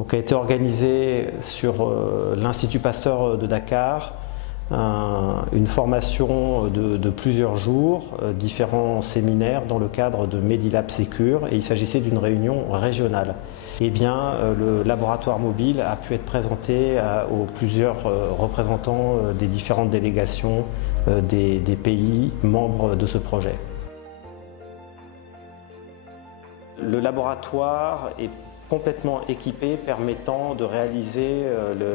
Donc, a été organisée sur l'Institut Pasteur de Dakar une formation de plusieurs jours, différents séminaires dans le cadre de Medilab Secure, et il s'agissait d'une réunion régionale. Eh bien, le laboratoire mobile a pu être présenté aux plusieurs représentants des différentes délégations des pays membres de ce projet. Le laboratoire est complètement équipé permettant de réaliser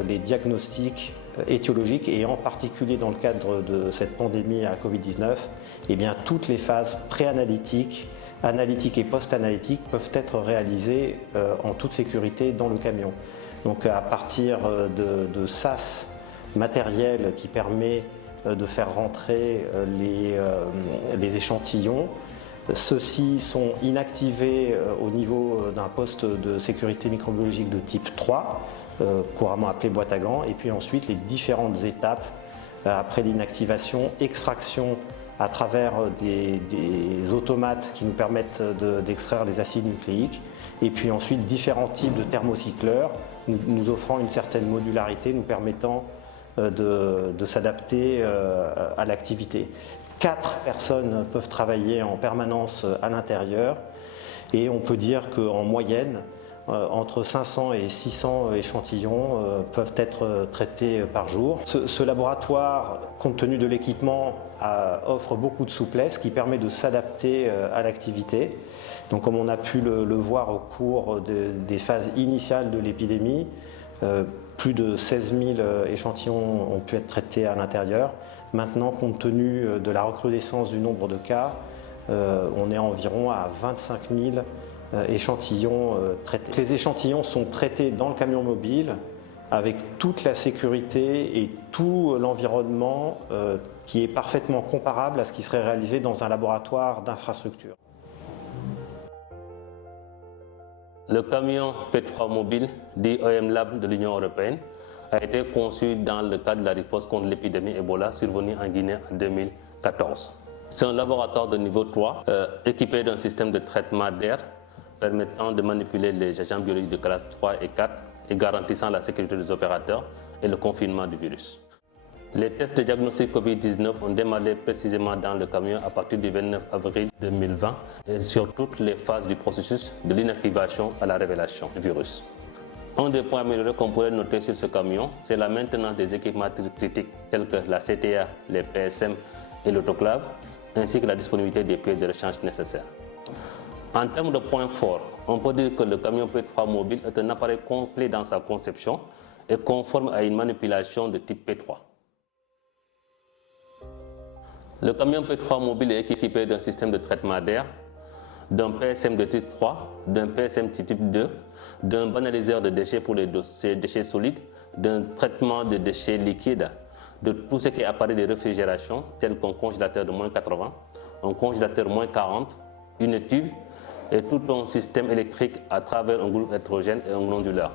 les diagnostics étiologiques, et en particulier dans le cadre de cette pandémie à Covid-19, eh bien, toutes les phases préanalytiques, analytiques et post-analytiques peuvent être réalisées en toute sécurité dans le camion. Donc à partir de SAS matériel qui permet de faire rentrer les échantillons. Ceux-ci sont inactivés au niveau d'un poste de sécurité microbiologique de type 3, couramment appelé boîte à gants, et puis ensuite les différentes étapes après l'inactivation, extraction à travers des automates qui nous permettent d'extraire les acides nucléiques, et puis ensuite différents types de thermocycleurs nous offrant une certaine modularité, nous permettant de s'adapter à l'activité. 4 personnes peuvent travailler en permanence à l'intérieur, et on peut dire qu'en moyenne, entre 500 et 600 échantillons peuvent être traités par jour. Ce laboratoire, compte tenu de l'équipement, offre beaucoup de souplesse qui permet de s'adapter à l'activité. Donc, comme on a pu le voir au cours des phases initiales de l'épidémie, plus de 16 000 échantillons ont pu être traités à l'intérieur. Maintenant, compte tenu de la recrudescence du nombre de cas, on est environ à 25 000 échantillons traités. Les échantillons sont traités dans le camion mobile avec toute la sécurité et tout l'environnement qui est parfaitement comparable à ce qui serait réalisé dans un laboratoire d'infrastructure. Le camion P3 mobile, dit OM Lab de l'Union européenne, a été conçu dans le cadre de la riposte contre l'épidémie Ebola survenue en Guinée en 2014. C'est un laboratoire de niveau 3 équipé d'un système de traitement d'air permettant de manipuler les agents biologiques de classe 3 et 4 et garantissant la sécurité des opérateurs et le confinement du virus. Les tests de diagnostic Covid-19 ont démarré précisément dans le camion à partir du 29 avril 2020 et sur toutes les phases du processus de l'inactivation à la révélation du virus. Un des points améliorés qu'on pourrait noter sur ce camion, c'est la maintenance des équipements critiques tels que la CTA, les PSM et l'autoclave, ainsi que la disponibilité des pièces de rechange nécessaires. En termes de points forts, on peut dire que le camion P3 mobile est un appareil complet dans sa conception et conforme à une manipulation de type P3. Le camion P3 mobile est équipé d'un système de traitement d'air, d'un PSM de type 3, d'un PSM type 2, d'un banaliseur de déchets pour les déchets solides, d'un traitement de déchets liquides, de tout ce qui est appareil de réfrigération, tel qu'un congélateur de moins 80, un congélateur moins 40, une étuve et tout un système électrique à travers un groupe hétérogène et un onduleur,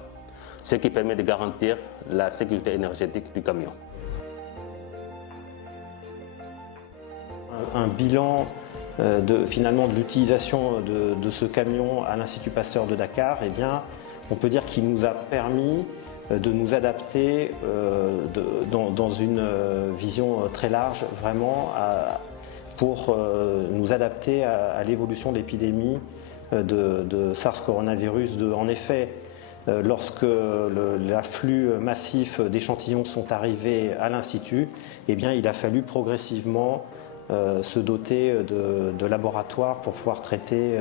ce qui permet de garantir la sécurité énergétique du camion. Un bilan finalement de l'utilisation de ce camion à l'Institut Pasteur de Dakar, eh bien, on peut dire qu'il nous a permis de nous adapter dans une vision très large, vraiment pour nous adapter à l'évolution de l'épidémie de SARS coronavirus 2. En effet, lorsque l'afflux massif d'échantillons sont arrivés à l'Institut, eh bien, il a fallu progressivement se doter de laboratoires pour pouvoir traiter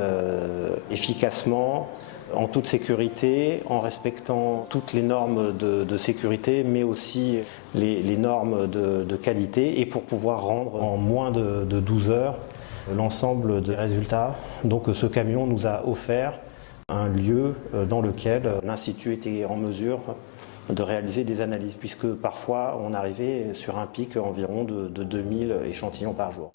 efficacement, en toute sécurité, en respectant toutes les normes de sécurité, mais aussi les normes de qualité, et pour pouvoir rendre en moins de 12 heures l'ensemble des résultats. Donc ce camion nous a offert un lieu dans lequel l'Institut était en mesure de réaliser des analyses, puisque parfois on arrivait sur un pic environ de 2000 échantillons par jour.